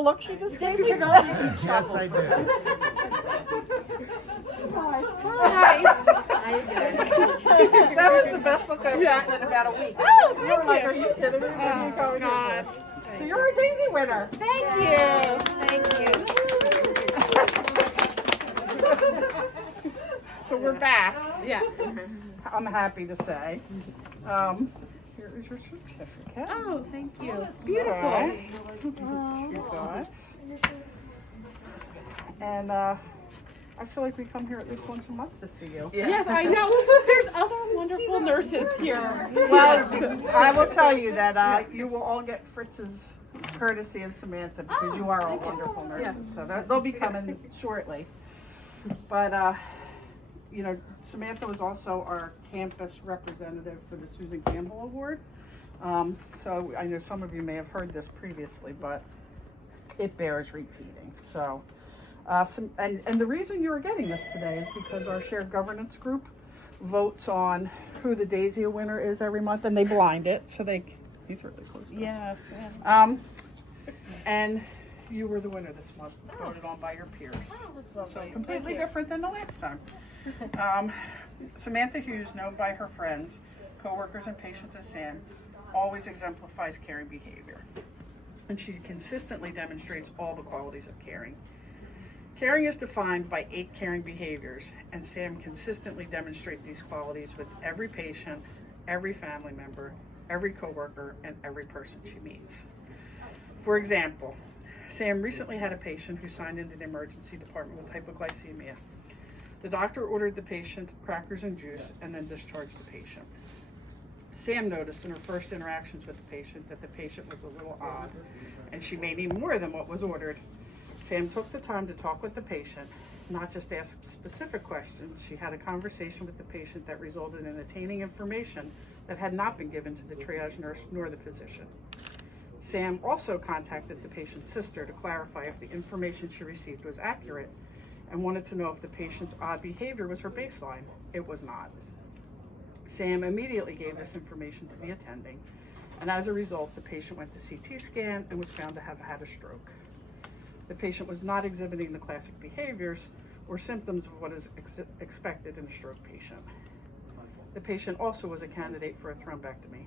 the look she just gave me? Yes, I did. Hi. Hi. That was the best look I've gotten in about a week. Oh, You were thank like, you. are you kidding me? Oh, God. So you're a Daisy winner. Thank you. Thank you. So we're back. Yes. I'm happy to say. Here is your certificate. Oh, thank you. Beautiful. Okay. You guys. And I feel like we come here at least once a month to see you. Yes, I know. There's other wonderful nurses here. Well, I will tell you that you will all get Fritz's courtesy of Samantha because you are all wonderful nurses. So they'll be coming shortly. But, you know, Samantha was also our campus representative for the Susan Campbell Award. So I know some of you may have heard this previously, but it bears repeating. So, and the reason you are getting this today is because our shared governance group votes on who the Daisy winner is every month, and they blind it, so he's really close to us. Yes. And you were the winner this month, voted on by your peers. So completely different than the last time. Samantha Hughes, known by her friends, coworkers, and patients as Sam, always exemplifies caring behavior. And she consistently demonstrates all the qualities of caring. Caring is defined by 8 caring behaviors, and Sam consistently demonstrates these qualities with every patient, every family member, every coworker, and every person she meets. For example, Sam recently had a patient who signed into the emergency department with hypoglycemia. The doctor ordered the patient crackers and juice and then discharged the patient. Sam noticed in her first interactions with the patient that the patient was a little odd and she may need more than what was ordered. Sam took the time to talk with the patient, not just ask specific questions. She had a conversation with the patient that resulted in attaining information that had not been given to the triage nurse nor the physician. Sam also contacted the patient's sister to clarify if the information she received was accurate and wanted to know if the patient's odd behavior was her baseline. It was not. Sam immediately gave this information to the attending, and as a result, the patient went to CT scan and was found to have had a stroke. The patient was not exhibiting the classic behaviors or symptoms of what is expected in a stroke patient. The patient also was a candidate for a thrombectomy.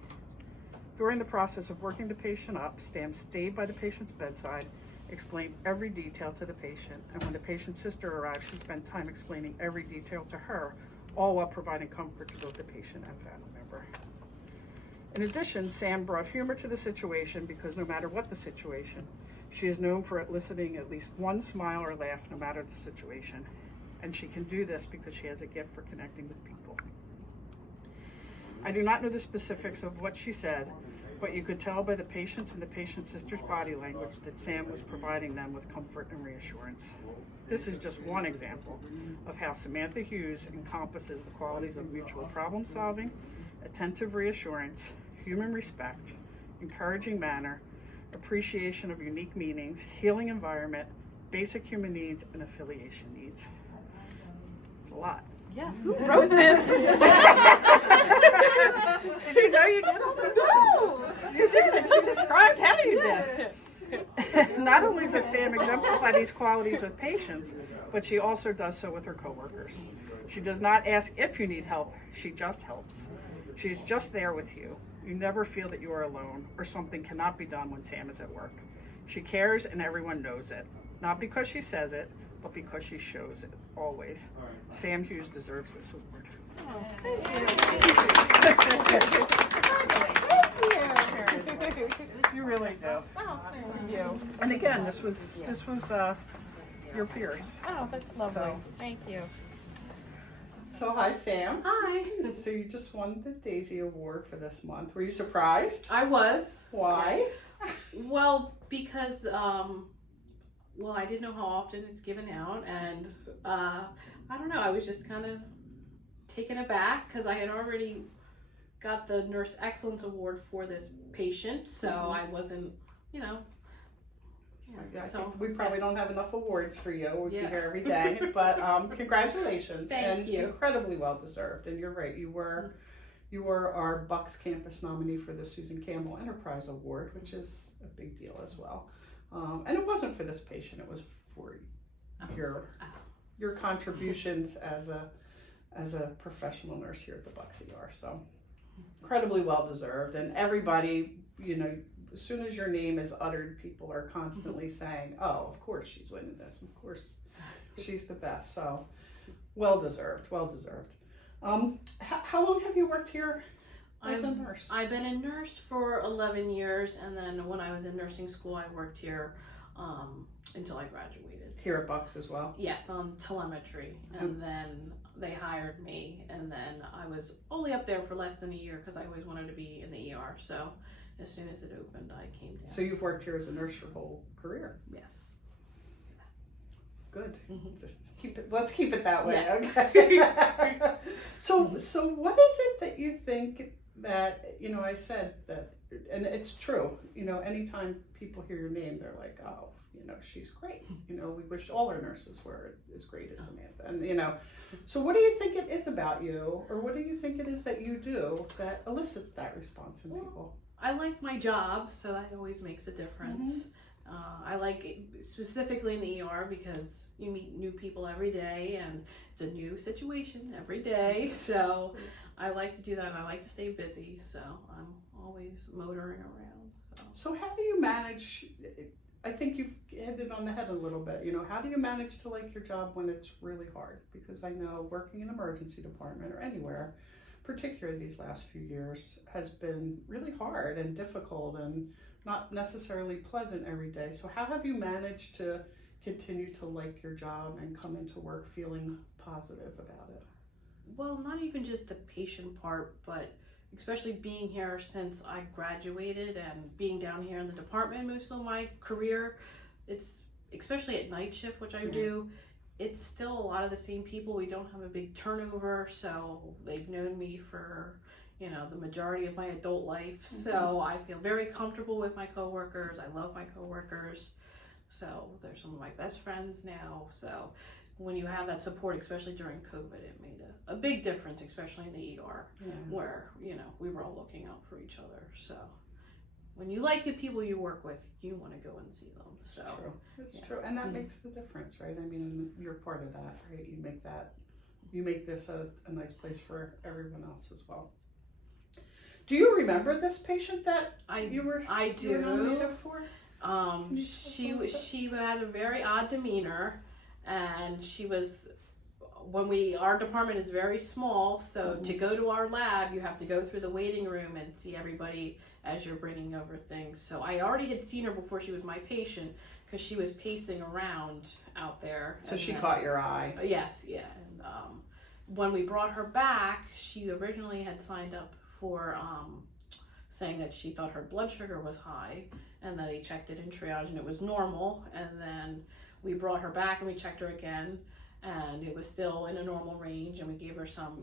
During the process of working the patient up, Sam stayed by the patient's bedside, explained every detail to the patient, and when the patient's sister arrived, she spent time explaining every detail to her, all while providing comfort to both the patient and family member. In addition, Sam brought humor to the situation because no matter what the situation, she is known for eliciting at least one smile or laugh no matter the situation, and she can do this because she has a gift for connecting with people. I do not know the specifics of what she said, but you could tell by the patient's and the patient's sister's body language that Sam was providing them with comfort and reassurance. This is just one example of how Samantha Hughes encompasses the qualities of mutual problem solving, attentive reassurance, human respect, encouraging manner, appreciation of unique meanings, healing environment, basic human needs, and affiliation needs. It's a lot. Yeah. Who wrote this? Did you know you did all this? No. You did, and she described how you did. Not only does Sam exemplify these qualities with patients, but she also does so with her coworkers. She does not ask if you need help, she just helps. She's just there with you. You never feel that you are alone or something cannot be done when Sam is at work. She cares and everyone knows it. Not because she says it, but because she shows it, always. Sam Hughes deserves this award. Oh, Thank you. You really do. oh, thank you. And again, this was your peers. Oh, that's lovely. So- Thank you. So hi, Sam. Hi. So you just won the Daisy Award for this month. Were you surprised? I was. Why? Well, because I didn't know how often it's given out, and I don't know. I was just kind of taken aback because I had already got the Nurse Excellence Award for this patient, so I wasn't, Yeah, I So, think we probably don't have enough awards for you. We'd be Yeah. here every day. But congratulations. Thank and you. Incredibly well deserved. And you're right. You were our Bucks campus nominee for the Susan Campbell Enterprise Award, which is a big deal as well. And it wasn't for this patient, it was for your contributions as a professional nurse here at the Bucks ER. So incredibly well deserved. And everybody, you know, as soon as your name is uttered, people are constantly saying, oh, of course she's winning this. Of course she's the best. So well deserved, well deserved. How long have you worked here as a nurse? I've been a nurse for 11 years, and then when I was in nursing school, I worked here until I graduated. Here at Bucks as well? Yes, on telemetry, and then they hired me, and then I was only up there for less than a year because I always wanted to be in the ER, so as soon as it opened, I came down. So you've worked here as a nurse your whole career? Yes. Good. Let's keep it that way. Yes. Okay. So what is it that you think that, you know, I said that, and it's true, you know, anytime people hear your name, they're like, oh, you know, she's great. You know, we wish all our nurses were as great as Samantha. And, you know, so what do you think it is about you, or what do you think it is that you do that elicits that response in people? I like my job, so that always makes a difference. I like it specifically in the ER because you meet new people every day and it's a new situation every day. So I like to do that, and I like to stay busy. So I'm always motoring around. So how do you manage, I think you've hit it on the head a little bit, you know, how do you manage to like your job when it's really hard? Because I know working in an emergency department or anywhere, particularly these last few years, has been really hard and difficult and not necessarily pleasant every day. So how have you managed to continue to like your job and come into work feeling positive about it? Well, not even just the patient part, but especially being here since I graduated and being down here in the department most of my career, it's especially at night shift, which I do, it's still a lot of the same people. We don't have a big turnover, so they've known me for, you know, the majority of my adult life. So I feel very comfortable with my coworkers. I love my coworkers. So they're some of my best friends now. So when you have that support, especially during COVID, it made a big difference, especially in the ER, where, you know, we were all looking out for each other. So when you like the people you work with, you want to go and see them. So It's true. And that makes the difference, right? I mean, you're part of that, right? You make this a nice place for everyone else as well. Do you remember this patient that you were nominated for? She had a very odd demeanor, and she was, our department is very small, so to go to our lab, you have to go through the waiting room and see everybody as you're bringing over things. So I already had seen her before she was my patient, because she was pacing around out there. So she caught your eye. Yes, yeah. And when we brought her back, she originally had signed up for saying that she thought her blood sugar was high, and they checked it in triage and it was normal. And then we brought her back and we checked her again, and it was still in a normal range, and we gave her some,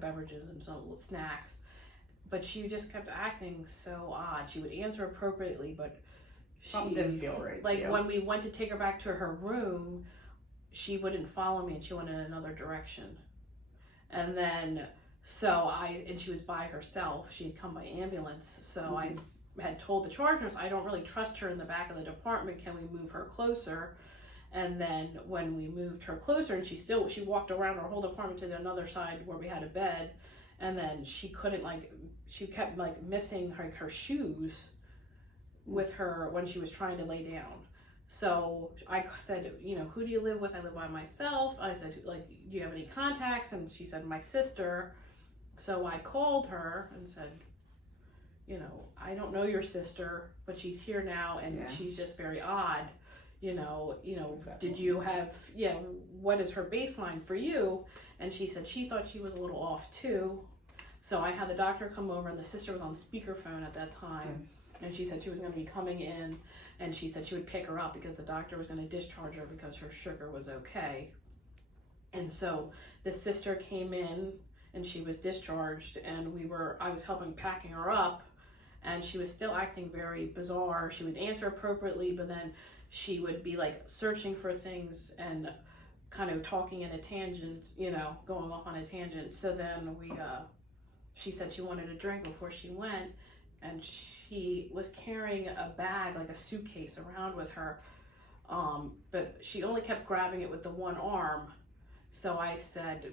beverages and some little snacks. But she just kept acting so odd. She would answer appropriately, but something didn't feel right. Like when we went to take her back to her room, she wouldn't follow me and she went in another direction. And then, and she was by herself. She had come by ambulance. So I had told the charge nurse, I don't really trust her in the back of the department. Can we move her closer? And then when we moved her closer, and she walked around our whole department to the other side where we had a bed. And then she kept missing her shoes with her when she was trying to lay down. So I said, who do you live with? I live by myself. I said, do you have any contacts? And she said, my sister. So I called her and said, I don't know your sister, but she's here now, and she's just very odd. Exactly. Did you have, what is her baseline for you? And she said she thought she was a little off too. So I had the doctor come over, and the sister was on speakerphone at that time. Nice. And she said she was going to be coming in, and she said she would pick her up because the doctor was going to discharge her because her sugar was okay. And so the sister came in, and she was discharged, and I was helping packing her up, and she was still acting very bizarre. She would answer appropriately, but then she would be searching for things and kind of talking in a tangent, going off on a tangent. So then she said she wanted a drink before she went, and she was carrying a bag, like a suitcase, around with her, but she only kept grabbing it with the one arm. So I said,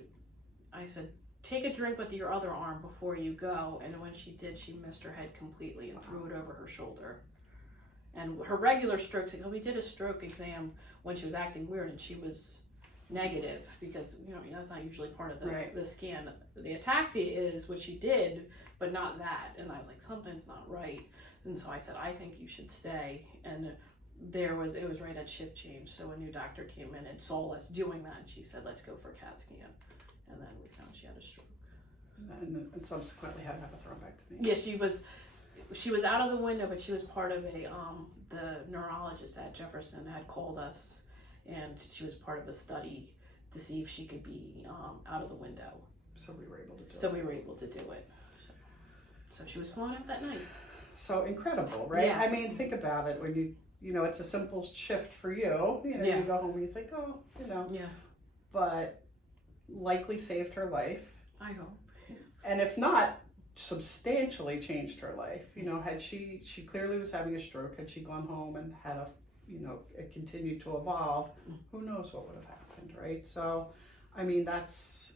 take a drink with your other arm before you go. And when she did, she missed her head completely and threw it over her shoulder. And her regular strokes, we did a stroke exam when she was acting weird, and she was negative because, that's not usually part of the scan. The ataxia is what she did, but not that. And I was like, something's not right. And so I said, I think you should stay. And it was right at shift change. So a new doctor came in and saw us doing that, and she said, let's go for a CAT scan. And then we found she had a stroke. And subsequently had to have a thrombectomy. Yeah, she was out of the window, but she was part of the neurologist at Jefferson had called us, and she was part of a study to see if she could be out of the window. So we were able to do it. So she was flown out that night. So incredible, right? Yeah. I mean, think about it. When it's a simple shift for you. You go home and you think, Yeah. But likely saved her life. I hope. And if not, substantially changed her life. Had she clearly was having a stroke, had she gone home and had it continued to evolve, who knows what would have happened, right? So, I mean, it's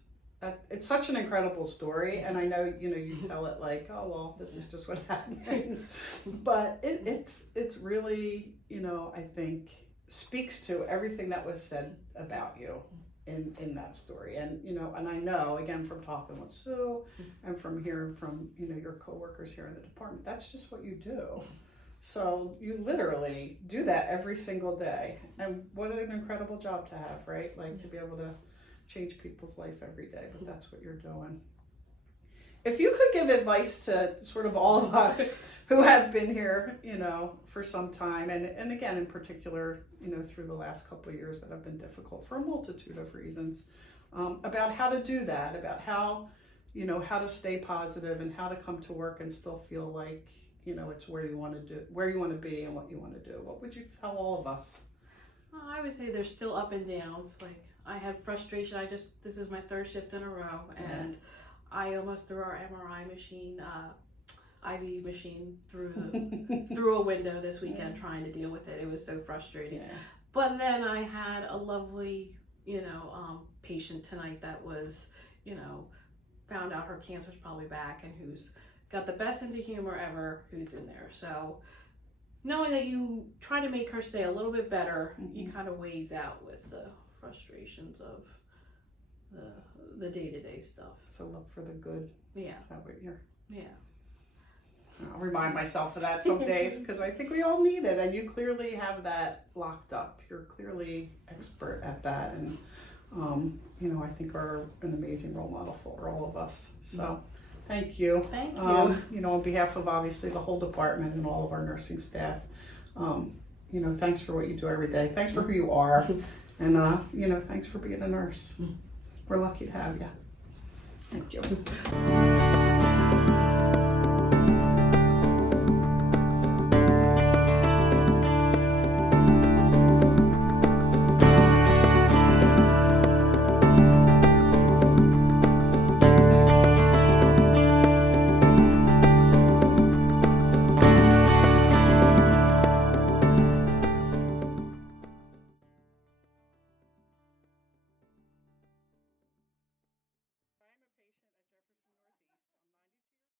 such an incredible story, and I know, you tell it like, oh, well, this is just what happened. But it's really, I think speaks to everything that was said about you in that story. And, and I know, again, from talking with Sue and from hearing from, your coworkers here in the department, that's just what you do. So you literally do that every single day. And what an incredible job to have, right? Like to be able to change people's life every day, but that's what you're doing. If you could give advice to sort of all of us who have been here, for some time, and again, in particular, through the last couple of years that have been difficult for a multitude of reasons, about how to do that, about how to stay positive and how to come to work and still feel like, it's where you want to be and what you want to do. What would you tell all of us? I would say there's still up and downs. Like I had frustration. This is my third shift in a row, and I almost threw our MRI machine, IV machine through a window this weekend trying to deal with it. It was so frustrating. Yeah. But then I had a lovely, patient tonight that was, found out her cancer's probably back and who's got the best sense of humor ever, who's in there. So knowing that you try to make her stay a little bit better, you kind of weighs out with the frustrations of the day-to-day stuff. So look for the good. Yeah. Is that what you're? Yeah. I'll remind myself of that some days because I think we all need it, and you clearly have that locked up. You're clearly expert at that, and I think are an amazing role model for all of us. So thank you. Thank you. On behalf of obviously the whole department and all of our nursing staff, thanks for what you do every day. Thanks for who you are, and thanks for being a nurse. We're lucky to have you. Thank you.